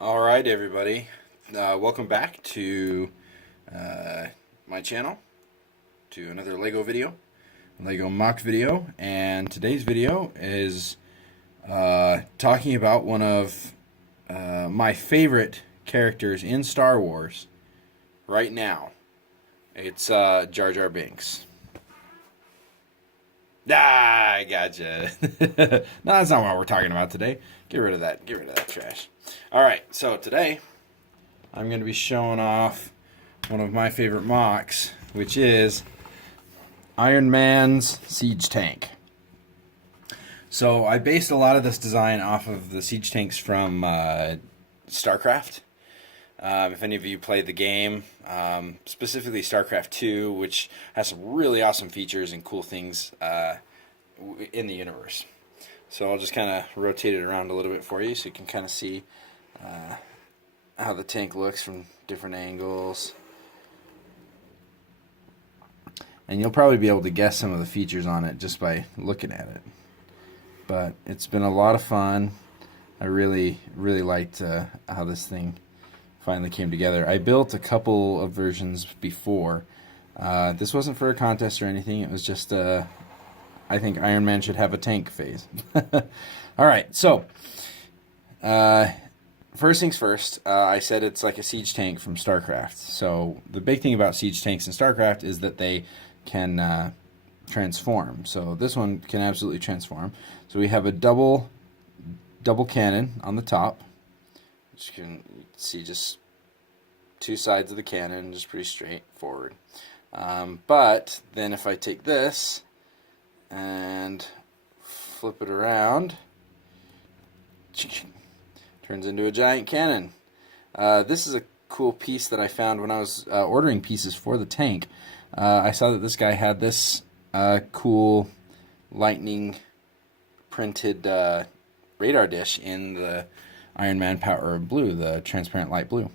All right, everybody. Welcome back to my channel, to another Lego video, Lego mock video. And today's video is talking about one of my favorite characters in Star Wars right now. It's Jar Jar Binks. Ah, I gotcha. No, that's not what we're talking about today. Get rid of that. Get rid of that trash. All right, so today I'm going to be showing off one of my favorite mocks, which is Iron Man's siege tank. So I based a lot of this design off of the siege tanks from StarCraft. If any of you played the game, specifically StarCraft 2, which has some really awesome features and cool things in the universe. So I'll just kind of rotate it around a little bit for you so you can kind of see how the tank looks from different angles. And you'll probably be able to guess some of the features on it just by looking at it. But it's been a lot of fun. I really liked how this thing finally came together. I built a couple of versions before. This wasn't for a contest or anything. It was just I think Iron Man should have a tank phase. Alright, so first things first, I said it's like a siege tank from StarCraft. So the big thing about siege tanks in StarCraft is that they can transform. So this one can absolutely transform. So we have a double cannon on the top, which you can see just two sides of the cannon, just pretty straightforward. But then if I take this and flip it around, turns into a giant cannon. This is a cool piece that I found when I was ordering pieces for the tank. I saw that this guy had this cool lightning printed radar dish in the Iron Man Power of Blue, the transparent light blue.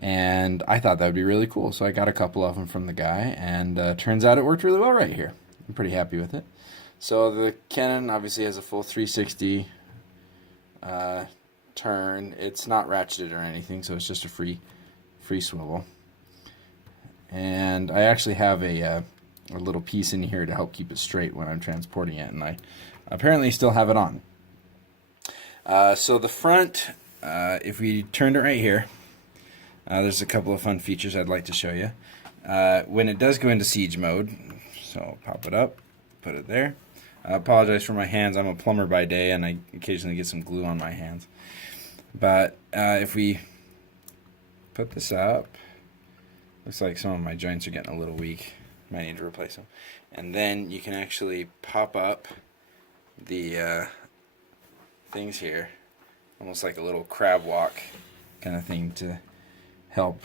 And I thought that would be really cool, so I got a couple of them from the guy, and turns out it worked really well right here. I'm pretty happy with it. So the cannon obviously has a full 360 turn. It's not ratcheted or anything, so it's just a free swivel. And I actually have a little piece in here to help keep it straight when I'm transporting it, and I apparently still have it on. So the front, if we turned it right here, there's a couple of fun features I'd like to show you. When it does go into siege mode, so I'll pop it up, put it there. I apologize for my hands. I'm a plumber by day, and I occasionally get some glue on my hands. But if we put this up, looks like some of my joints are getting a little weak. Might need to replace them. And then you can actually pop up the things here, almost like a little crab walk kind of thing to help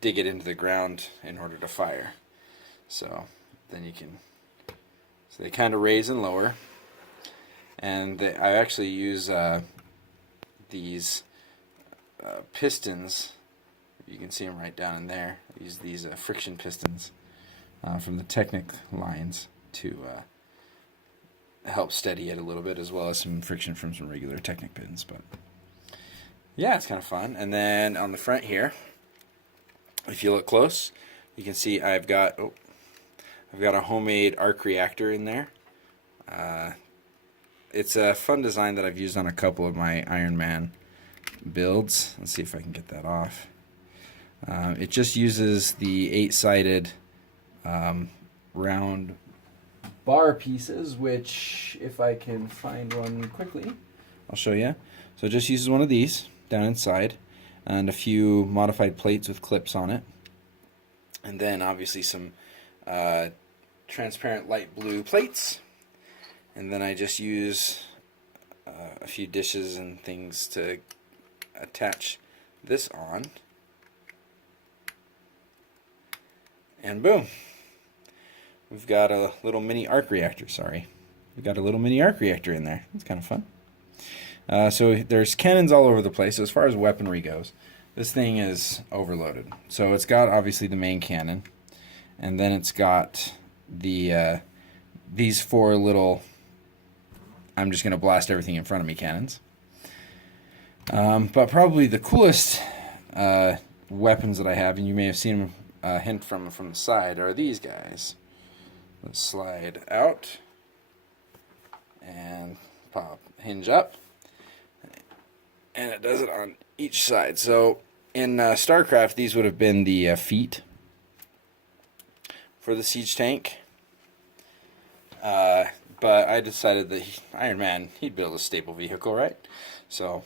dig it into the ground in order to fire. So then you can, so they kind of raise and lower, and I actually use these pistons. You can see them right down in there. I use these friction pistons from the Technic lines to help steady it a little bit, as well as some friction from some regular Technic pins. But yeah, it's kind of fun. And then on the front here, if you look close, you can see I've got a homemade arc reactor in there. It's a fun design that I've used on a couple of my Iron Man builds. Let's see if I can get that off. It just uses the 8-sided round bar pieces, which, if I can find one quickly, I'll show you. So it just uses one of these down inside, and a few modified plates with clips on it, and then obviously some transparent light blue plates, and then I just use a few dishes and things to attach this on, and boom, we've got a little mini arc reactor. We've got a little mini arc reactor in there. It's kind of fun. So there's cannons all over the place. So as far as weaponry goes, this thing is overloaded. So it's got obviously the main cannon, and then it's got the these four little, I'm just going to blast everything in front of me cannons. But probably the coolest weapons that I have, and you may have seen them hint from the side, are these guys. Let's slide out and pop, hinge up, and it does it on each side. So in StarCraft, these would have been the feet for the siege tank. But I decided that Iron Man, he'd build a stable vehicle, right? So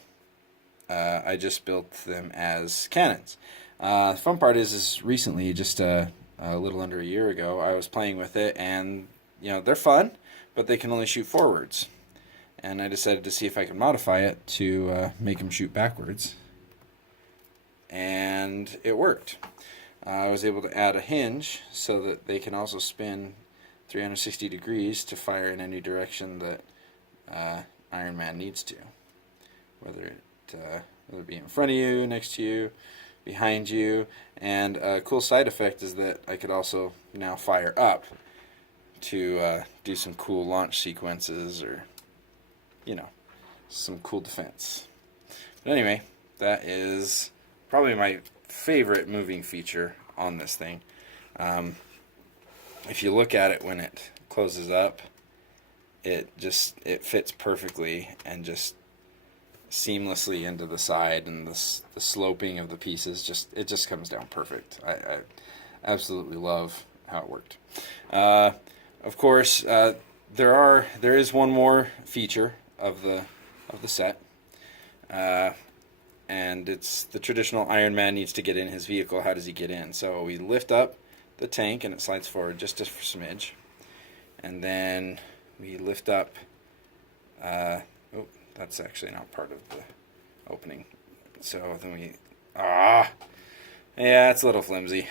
I just built them as cannons. The fun part is recently, just a little under a year ago, I was playing with it, and they're fun, but they can only shoot forwards. And I decided to see if I could modify it to make them shoot backwards. And it worked. I was able to add a hinge so that they can also spin 360 degrees to fire in any direction that Iron Man needs to. Whether it be in front of you, next to you, behind you. And a cool side effect is that I could also now fire up to do some cool launch sequences or some cool defense. But anyway, that is probably my favorite moving feature on this thing. If you look at it when it closes up, it fits perfectly and just seamlessly into the side, and the sloping of the pieces it just comes down perfect. I absolutely love how it worked. Of course, there is one more feature of the set, and it's the traditional Iron Man needs to get in his vehicle. How does he get in? So we lift up the tank and it slides forward just a smidge, and then we lift up. That's actually not part of the opening. So then yeah, it's a little flimsy.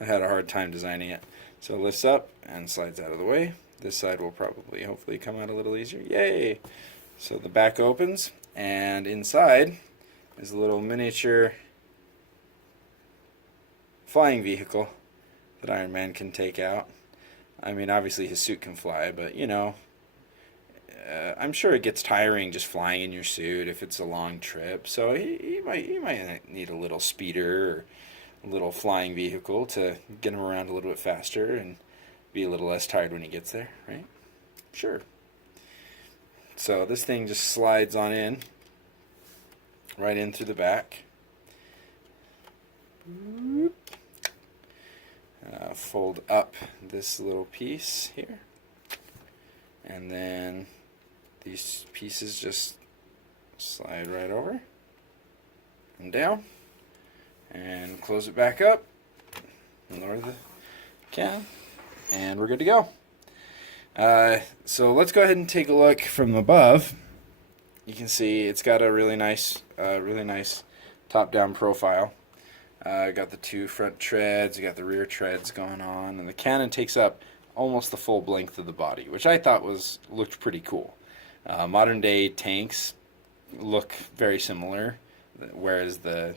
I had a hard time designing it. So it lifts up and slides out of the way. This side will probably, hopefully, come out a little easier. Yay! So the back opens, and inside is a little miniature flying vehicle that Iron Man can take out. I mean, obviously his suit can fly, but I'm sure it gets tiring just flying in your suit if it's a long trip. So he might need a little speeder or a little flying vehicle to get him around a little bit faster and be a little less tired when he gets there, right? Sure. So this thing just slides on in, right in through the back. Fold up this little piece here, and then these pieces just slide right over and down, and close it back up, lower the can, and we're good to go. So let's go ahead and take a look from above. You can see it's got a really nice top-down profile. Got the two front treads, you got the rear treads going on, and the cannon takes up almost the full length of the body, which I thought looked pretty cool. Modern day tanks look very similar, whereas the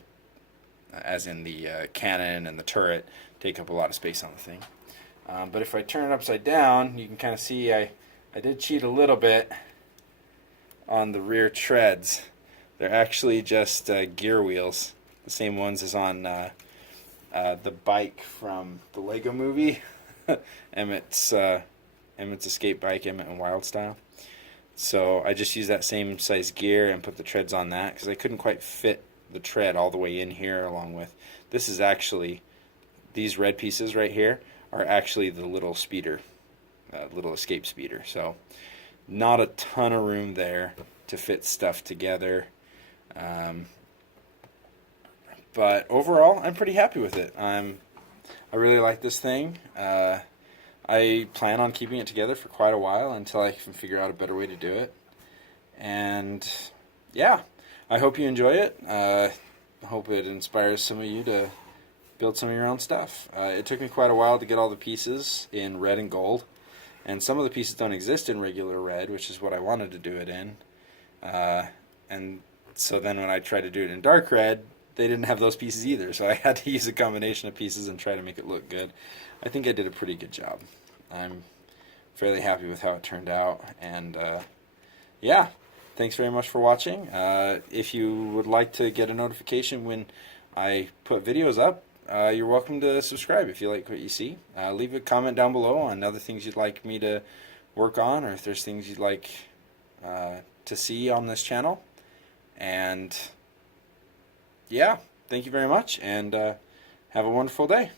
cannon and the turret take up a lot of space on the thing. But if I turn it upside down, you can kind of see I did cheat a little bit on the rear treads. They're actually just gear wheels, the same ones as on the bike from the Lego movie, Emmett's escape bike, Emmett and Wild Style. So I just used that same size gear and put the treads on that because I couldn't quite fit the tread all the way in here along with. This is actually, these red pieces right here are actually the little speeder, little escape speeder. So not a ton of room there to fit stuff together. But overall, I'm pretty happy with it. I really like this thing. I plan on keeping it together for quite a while until I can figure out a better way to do it. And yeah, I hope you enjoy it. I hope it inspires some of you to build some of your own stuff. It took me quite a while to get all the pieces in red and gold. And some of the pieces don't exist in regular red, which is what I wanted to do it in. And so then when I tried to do it in dark red, they didn't have those pieces either. So I had to use a combination of pieces and try to make it look good. I think I did a pretty good job. I'm fairly happy with how it turned out. And yeah, thanks very much for watching. If you would like to get a notification when I put videos up, you're welcome to subscribe if you like what you see. Leave a comment down below on other things you'd like me to work on, or if there's things you'd like to see on this channel. And yeah, thank you very much, and have a wonderful day.